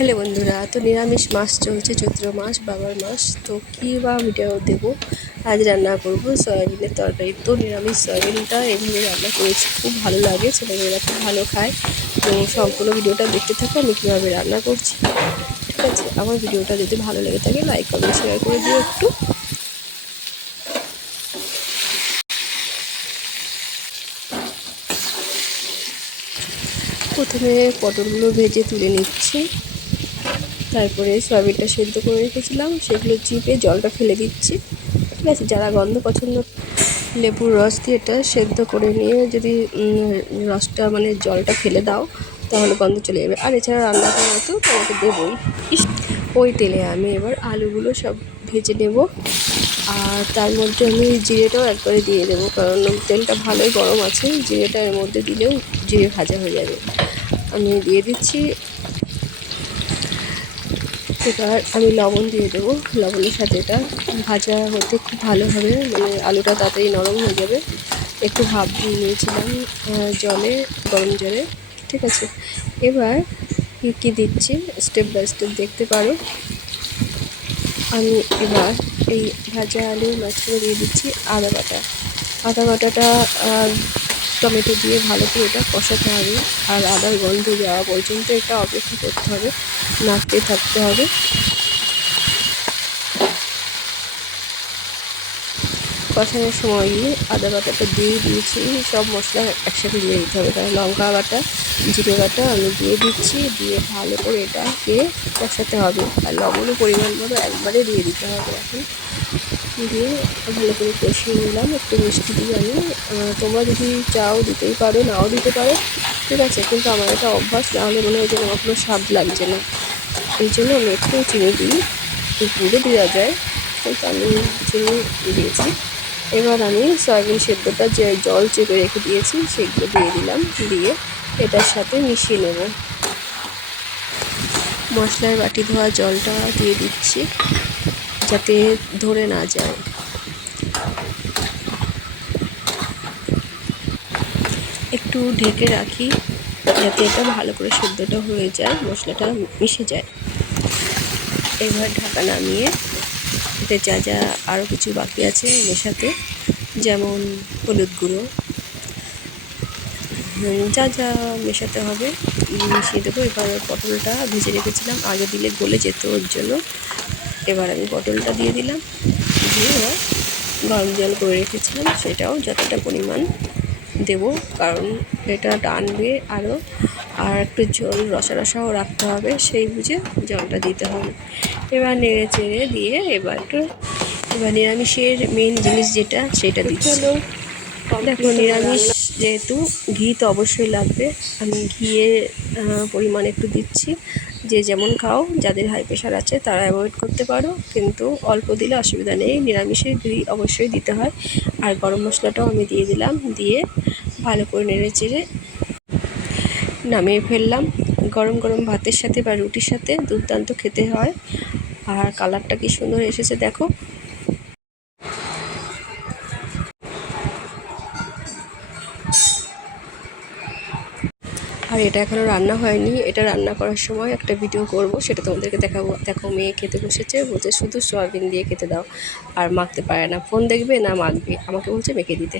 Hello বন্ধুরা, তো নিরামিষ মাস চলছে, চৈত্র মাস, বাবার মাস। তো কী বা ভিডিও দেবো, আজ রান্না করব সয়াবিনের তরকারি। তো নিরামিষ সয়াবিনটা এইভাবে রান্না করেছি, খুব ভালো লাগে, ছেলেমেয়েরা খুব ভালো খায়। তো সম্পূর্ণ ভিডিওটা দেখতে থাকো আমি কীভাবে রান্না করছি। ঠিক আছে, আমার ভিডিওটা যদি ভালো লেগে থাকে লাইক কমেন্ট শেয়ার করে দিও একটু। প্রথমে পটলগুলো ভেজে তুলে নিচ্ছি, তারপরে সয়াবিনটা সেদ্ধ করে রেখেছিলাম সেগুলো চিপে জলটা ফেলে দিচ্ছি। ঠিক আছে, যারা গন্ধ পছন্দ, লেবুর রস দিয়ে এটা সেদ্ধ করে নিয়ে যদি রসটা মানে জলটা ফেলে দাও তাহলে গন্ধ চলে যাবে। আর এছাড়া রান্না করা তো তোমাকে দেবই। ওই তেলে আমি এবার আলুগুলো সব ভেজে নেব, আর তার মধ্যে আমি জিরেটাও একবারে দিয়ে দেবো, কারণ তেলটা ভালোই গরম আছে, জিরেটা এর মধ্যে দিলেও জিরে ভাজা হয়ে যাবে। আমি দিয়ে দিচ্ছি। এবার আমি লবণ দিয়ে দেবো, লবণের সাথে এটা ভাজা হতে খুব ভালো হবে, মানে আলুটা তাড়াতাড়ি নরম হয়ে যাবে। একটু ভাপ দিয়ে নিয়েছিলাম জলে, গরম জলে। ঠিক আছে, এবার কী দিচ্ছি স্টেপ বাই স্টেপ দেখতে পারো। আমি এবার এই ভাজা আলুর মাঝখানে দিয়ে দিচ্ছি আদা বাটা। আদা বাটাটা টমেটো দিয়ে ভালো করে এটা কষাতে হবে, আর আদার গন্ধ যাওয়া পর্যন্ত এটা অপেক্ষা করতে হবে, নাড়তে থাকতে হবে। কষানোর সময় আদা বাটাটা দিয়ে দিয়েছি, সব মশলা একসাথে দিয়ে দিতে হবে, কারণ লঙ্কা বাটা, জিরে বাটা আমি দিয়ে দিচ্ছি, দিয়ে ভালো করে এটাকে কষাতে হবে। আর লবণও পরিমাণ মতো একবারে দিয়ে দিতে হবে। এখন দিয়ে ভালো করে কষিয়ে নিলাম, একটু মিষ্টি দিয়ে আমি, তোমরা যদি চাও দিতেই পারো, নাও দিতে পারো। ঠিক আছে, কিন্তু আমার এটা অভ্যাস, নাহলে মনে হয় যেন আমার কোনো স্বাদ লাগছে না, এই জন্য আমি একটু চিনি দিই। পুরো দেওয়া যায়, কিন্তু আমি চিনি দিয়েছি। এবার আমি সয়াবিন সেদ্ধটা যে জল চেপে রেখে দিয়েছি সেগুলো দিয়ে দিলাম, দিয়ে এটার সাথে মিশিয়ে নেব। মশলার বাটি ধোয়া জলটা দিয়ে দিচ্ছি যাতে ধরে না যায়। একটু ঢেকে রাখি যাতে এটা ভালো করে সেদ্ধটা হয়ে যায়, মশলাটা মিশে যায়। এবার ঢাকা নামিয়ে এতে যা যা আরও কিছু বাকি আছে মেশাতে, যেমন হলুদ গুঁড়ো, যা যা মেশাতে হবে মিশিয়ে দেবো। এবার পটলটা ভেজে রেখেছিলাম, আগে দিলে গলে যেত, ওর জন্য এবার আমি পটলটা দিয়ে দিলাম, দিয়ে এবার গরম জল করে রেখেছিলাম সেটাও যতটা পরিমাণ দেব, কারণ এটা টানবে আরও, আর একটু ঝোল রসা রসাও রাখতে হবে, সেই বুঝে জলটা দিতে হবে। এবার নেড়ে চেড়ে দিয়ে এবার নিরামিষের মেন জিনিস যেটা সেটা দিচ্ছি। দেখো, নিরামিষ যেহেতু ঘি তো অবশ্যই লাগবে, আমি ঘিয়ের পরিমাণ একটু দিচ্ছি। যে যেমন খাও, যাদের হাই প্রেশার আছে তারা অ্যাভয়েড করতে পারো, কিন্তু অল্প দিলে অসুবিধা নেই, নিরামিষে ঘি অবশ্যই দিতে হয়। আর গরম মশলাটাও আমি দিয়ে দিলাম, দিয়ে ভালো করে নেড়ে চেড়ে নামিয়ে ফেললাম। গরম গরম ভাতের সাথে বা রুটির সাথে দুর্দান্ত খেতে হয়। আর কালারটা কি সুন্দর এসেছে দেখো। আর এটা এখনও রান্না হয়নি, এটা রান্না করার সময় একটা ভিডিও করব, সেটা তোমাদেরকে দেখাবো। দেখো, মেয়ে খেতে বসেছে, বলছে শুধু সয়াবিন দিয়ে খেতে দাও, আর মাখতে পারে না, ফোন দেখবে না মাখবে, আমাকে বলছে মেখে দিতে।